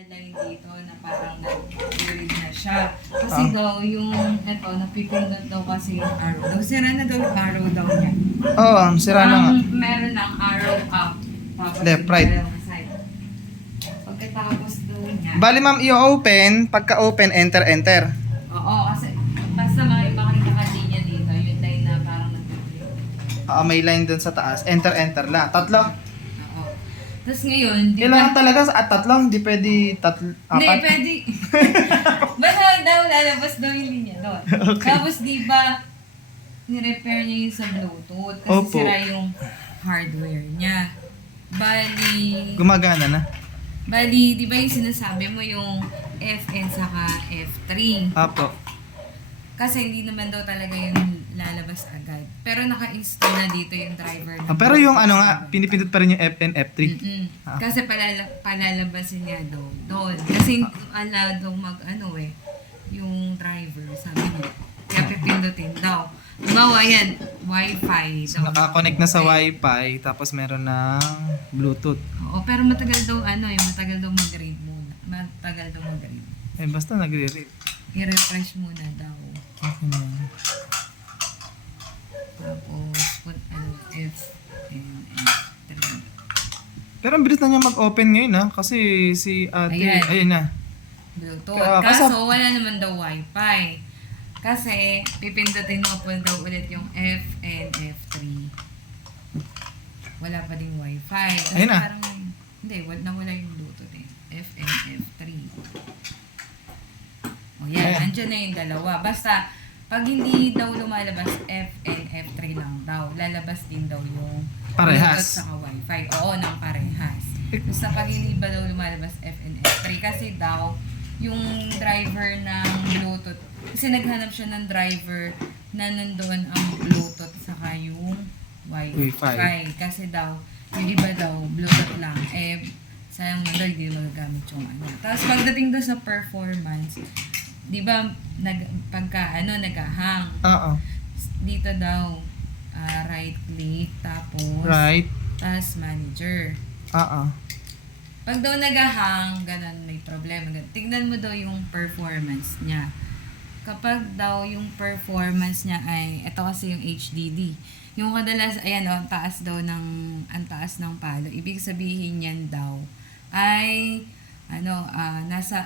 lang dito na parang nag-read na siya. Kasi daw yung, eto, napipindot daw kasi yung arrow. Daw, sira na daw yung arrow daw niya. Oo, sira na nga. Meron ng arrow up. Tapos Left, yung right. dalawang side. Pagkatapos daw niya. Bali ma'am, i-open. Pagka-open, enter, enter. Oo, kasi basta makikita ka linya dito. Yung line na parang nag-click. Oo, may line dun sa taas. Enter, enter lang. Tatlo. Oo. Tapos ngayon, di Kailangan ba? talaga sa tatlo. Hindi pwede tatlo. Hindi, Apat. pwede. Basta daw lalabas daw yung linya doon. Okay. Tapos di ba, ni-repair niya yung sa Bluetooth kasi Opo. sira yung hardware niya. Bali, Gumagana na. di ba yung sinasabi mo yung FN saka F3? Apo. Kasi hindi naman daw talaga yung lalabas agad. Pero naka-install na dito yung driver. ng Pero yung ano Bluetooth. nga, pinipindot pa rin yung FN, F3. Mm-mm. Ah. Kasi palalabasin niya doon. Kasi ala daw yung driver, sabi niya. Kaya pipindutin daw. Bawa yan, wifi So, daw. nakakonect na sa wifi, tapos meron ng Bluetooth. Oo, pero matagal daw matagal daw mag-read muna. Matagal daw mag-read. Eh, basta nagre-read. I-refresh muna daw. Okay na. Tapos, F and F3. Pero ang bilis na niya mag-open ngayon ha, kasi si ate, Ayan. ayun na. Bluetooth. Kaso- Kaso, wala naman daw wifi. Kasi, pipindutin mo po daw ulit yung F and F3. Wala pa ding wifi. Kasi Ayun na. parang, hindi, nawala yung Bluetooth eh. F and F3. O yan, Ayan. andyan na yung dalawa. Basta, pag hindi daw lumalabas F and F3 lang daw, lalabas din daw yung Parehas. Bluetooth saka wifi. Oo, ng parehas. Basta pag hindi ba daw lumalabas F and F3 kasi daw yung driver ng Bluetooth, kasi naghanap siya ng driver na nandoon ang Bluetooth saka yung Wi-Fi. Kasi daw, yung iba daw, Bluetooth lang. Eh, sayang na daw, hindi magagamit yung ano. Tapos pagdating daw sa performance, di ba, naghahang. Oo. Dito daw, right click, tapos, Right. task manager. Oo. Pag daw nagahang, ganun, may problema. Tignan mo daw yung performance niya. Kapag daw yung performance niya ay, ito kasi yung HDD. Yung kadalas, ayan o, ang taas ng palo. Ibig sabihin yan daw ay,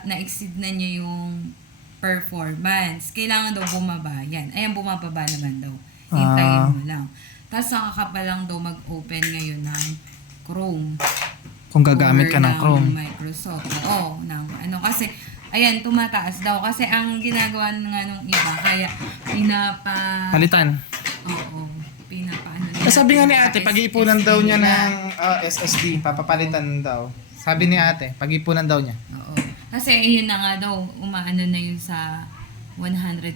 na-exceed na niya yung performance. Kailangan daw bumaba. Yan. Ayan, bumababa naman daw. Hintayin mo lang. Tapos saka ka pa lang daw mag-open ngayon ng Chrome. Kung gagamit ka ng Chrome. Microsoft. Oo, kasi, ayan, tumataas daw. Kasi ang ginagawa nga nung iba, kaya Palitan. Oo, Sabi nga ni ate, pag-iipunan daw niya ng SSD, papapalitan daw. Sabi ni ate, pag-iipunan daw niya. Oo. Kasi yun na nga daw, umaano na yun sa 100%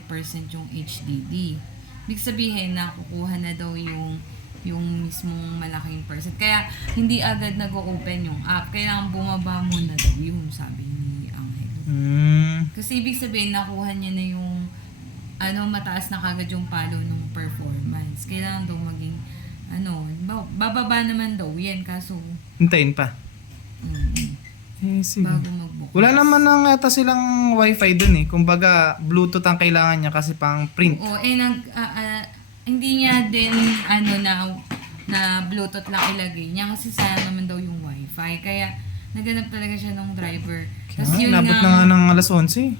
yung HDD. Ibig sabihin na kukuha na daw yung mismong malaking percent. Kaya hindi agad nag-open yung app. Kailangan bumaba muna daw yung sabi ni Angel. Kasi ibig sabihin nakuha niya na yung mataas na kagad yung palo ng performance. Kailangan daw maging bababa naman daw yan kaso Hintayin pa. Eh, sige. bago magbukas. Wala naman nang ata silang wifi dun eh. Kumbaga, Bluetooth ang kailangan niya kasi pang print. Oo, hindi niya din na Bluetooth lang ilagay niya kasi sayang naman daw yung wifi. Kaya naghanap talaga siya ng driver. Tapos yun Nabot nga, na nga ng alas 11.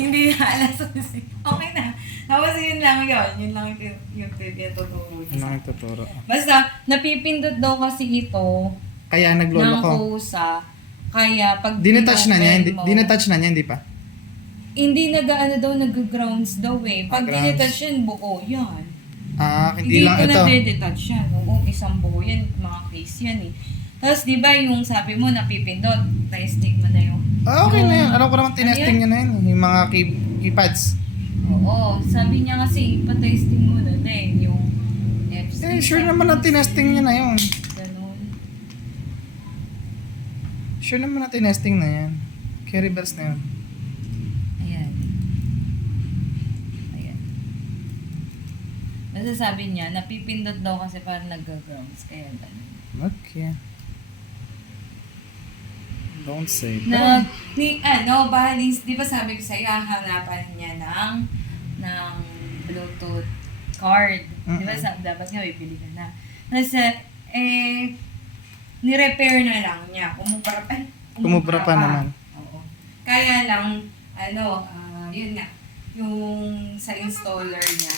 hindi na alas 11. Okay na. Tapos yun lang yun. Yun lang yung tuturo Ano niya. ang tuturo? Basta, napipindot daw kasi ito Kaya naglolo ng ko. kusa. Kaya pag Dinetouch na niya, hindi, mo, dinetouch na niya, hindi pa? hindi nag-grounds daw eh. Pag Grounds. dinetouch yan, buo yan. Hindi lang ko ito. na-detach yan. Oo, isang buo yan. Mga case yan eh. Tapos di ba yung sabi mo napipindot, testing mo na yung... Okay na yan. yung- Alam ko naman tinesting niya na yan. Yung mga keypads. Oo, sabi niya kasi ipa-testing mo na yung F6. Sure naman na tinesting niya na yun. Ganun. Sure naman na tinesting na yan. Carry bells na yun. Ayan. Ayan. Basta sabi niya, napipindot daw kasi parang nag-grounds. Kaya ganun. Okay. Don't say Na, that. di ba sabi ko sa'yo, hanapan niya ng Bluetooth card. Di ba, dapat nga bibili ka na. Kasi, ni-repair na lang niya. Kumubra pa naman. Oo. Kaya lang, yun nga, yung sa installer niya,